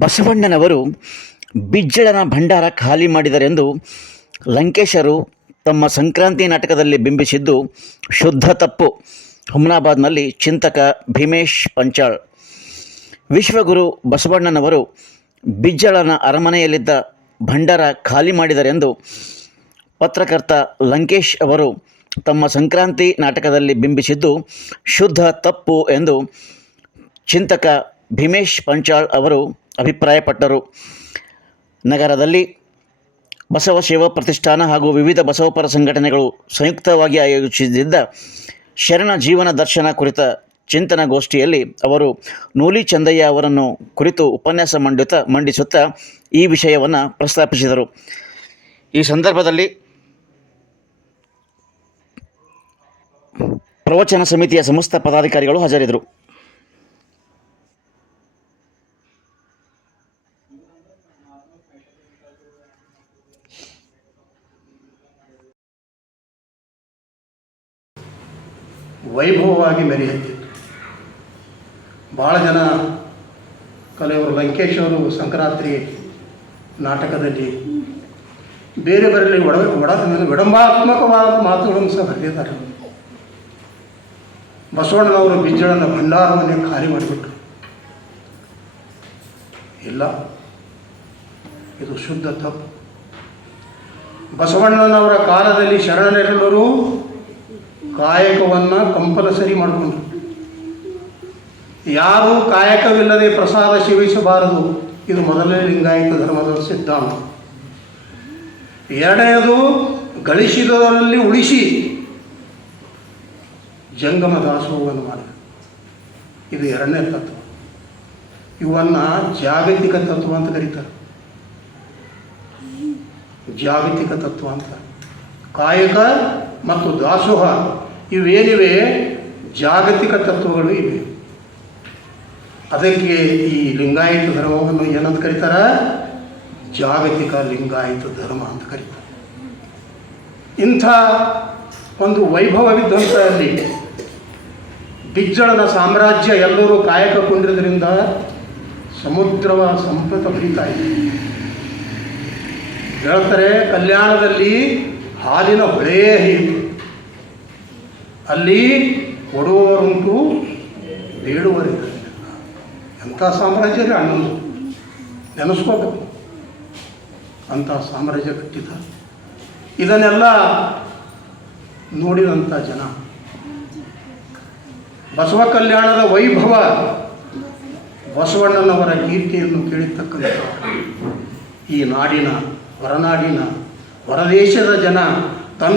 ಬಸವಣ್ಣನವರು ಬಿಜ್ಜಳನ ಭಂಡಾರ ಖಾಲಿ ಮಾಡಿದರೆಂದು ಲಂಕೇಶರು ತಮ್ಮ ಸಂಕ್ರಾಂತಿ ನಾಟಕದಲ್ಲಿ ಬಿಂಬಿಸಿದ್ದು ಶುದ್ಧ ತಪ್ಪು. ಹುಮನಾಬಾದ್ನಲ್ಲಿ ಚಿಂತಕ ಭೀಮೇಶ್ ಪಂಚಾಳ್. ವಿಶ್ವಗುರು ಬಸವಣ್ಣನವರು ಬಿಜ್ಜಳನ ಅರಮನೆಯಲ್ಲಿದ್ದ ಭಂಡಾರ ಖಾಲಿ ಮಾಡಿದರೆಂದು ಪತ್ರಕರ್ತ ಲಂಕೇಶ್ ಅವರು ತಮ್ಮ ಸಂಕ್ರಾಂತಿ ನಾಟಕದಲ್ಲಿ ಬಿಂಬಿಸಿದ್ದು ಶುದ್ಧ ತಪ್ಪು ಎಂದು ಚಿಂತಕ ಭೀಮೇಶ್ ಪಂಚಾಳ್ ಅವರು ಅಭಿಪ್ರಾಯಪಟ್ಟರು. ನಗರದಲ್ಲಿ ಬಸವ ಸೇವಾ ಪ್ರತಿಷ್ಠಾನ ಹಾಗೂ ವಿವಿಧ ಬಸವಪರ ಸಂಘಟನೆಗಳು ಸಂಯುಕ್ತವಾಗಿ ಆಯೋಜಿಸಿದ್ದ ಶರಣ ಜೀವನ ದರ್ಶನ ಕುರಿತ ಚಿಂತನಗೋಷ್ಠಿಯಲ್ಲಿ ಅವರು ನೂಲಿ ಚಂದಯ್ಯ ಅವರನ್ನು ಕುರಿತು ಉಪನ್ಯಾಸ ಮಂಡಿಸುತ್ತಾ ಈ ವಿಷಯವನ್ನು ಪ್ರಸ್ತಾಪಿಸಿದರು. ಈ ಸಂದರ್ಭದಲ್ಲಿ ಪ್ರವಚನ ಸಮಿತಿಯ ಸಮಸ್ತ ಪದಾಧಿಕಾರಿಗಳು ಹಾಜರಿದ್ದರು. ವೈಭವವಾಗಿ ಮೆರೆಯುತ್ತಿತ್ತು. ಭಾಳ ಜನ ಕಲೆಯವರು ಲಂಕೇಶ್ ಅವರು ಸಂಕ್ರಾಂತಿ ನಾಟಕದಲ್ಲಿ ಬೇರೆ ಬೇರೆ ವಿಡಂಬಾತ್ಮಕವಾದ ಮಾತುಗಳನ್ನು ಸಹ ಬರೆದಿದ್ದಾರೆ. ಬಸವಣ್ಣನವರು ಬಿಜ್ಜಳನ ಭಂಡಾರವನ್ನೇ ಖಾಲಿ ಮಾಡಿಬಿಟ್ರು. ಇಲ್ಲ, ಇದು ಶುದ್ಧ ತಪ್ಪು. ಬಸವಣ್ಣನವರ ಕಾಲದಲ್ಲಿ ಶರಣರೆಲ್ಲರೂ ಕಾಯಕವನ್ನು ಕಂಪಲ್ಸರಿ ಮಾಡಿಕೊಂಡ್ರು. ಯಾರೂ ಕಾಯಕವಿಲ್ಲದೆ ಪ್ರಸಾದ ಸೇವಿಸಬಾರದು. ಇದು ಮೊದಲನೇ ಲಿಂಗಾಯತ ಧರ್ಮದ ಸಿದ್ಧಾಂತ. ಎರಡನೇದು, ಗಳಿಸಿದವರಲ್ಲಿ ಉಳಿಸಿ ಜಂಗಮ ದಾಸೋಹವನ್ನು ಮಾಡಿ, ಇದು ಎರಡನೇ ತತ್ವ. ಇವನ್ನು ಜಾಗತಿಕ ತತ್ವ ಅಂತ ಕರೀತಾರೆ. ಜಾಗತಿಕ ತತ್ವ ಅಂತ. ಕಾಯಕ ಮತ್ತು ದಾಸೋಹ ಇವೇನಿವೆ ಜಾಗತಿಕ ತತ್ವಗಳು ಇವೆ. ಅದಕ್ಕೆ ಈ ಲಿಂಗಾಯತ ಧರ್ಮವನ್ನು ಏನಂತ ಕರೀತಾರೆ? ಜಾಗತಿಕ ಲಿಂಗಾಯತ ಧರ್ಮ ಅಂತ ಕರೀತಾರೆ. ಇಂಥ ಒಂದು ವೈಭವವಿದ್ದಂಥಲ್ಲಿ ಬಿಜ್ಜಳನ ಸಾಮ್ರಾಜ್ಯ ಎಲ್ಲರೂ ಕಾಯಕ ಕೊಂಡಿರೋದ್ರಿಂದ ಸಮುದ್ರವ ಸಂಪತ್ತ ಬೀತಾ ಇದೆ. ಹೇಳ್ತಾರೆ, ಕಲ್ಯಾಣದಲ್ಲಿ ಹಾಲಿನ ಹೊಳೆ ಹೀಗೆ, ಅಲ್ಲಿ ಕೊಡುವವರುಂಟು ಬೇಡುವರಿದ್ದಾರೆ. ಎಂಥ ಸಾಮ್ರಾಜ್ಯ ರೀ ಅಣ್ಣಂದು, ನೆನೆಸ್ಕೋಬೇಕು. ಅಂಥ ಸಾಮ್ರಾಜ್ಯ ಕಟ್ಟಿದ. ಇದನ್ನೆಲ್ಲ ನೋಡಿದಂಥ ಜನ ಬಸವ ಕಲ್ಯಾಣದ ವೈಭವ, ಬಸವಣ್ಣನವರ ಕೀರ್ತಿಯನ್ನು ಕೇಳಿರ್ತಕ್ಕಂಥ ಈ ನಾಡಿನ ಹೊರನಾಡಿನ ಹೊರದೇಶದ ಜನ ತನ್ನ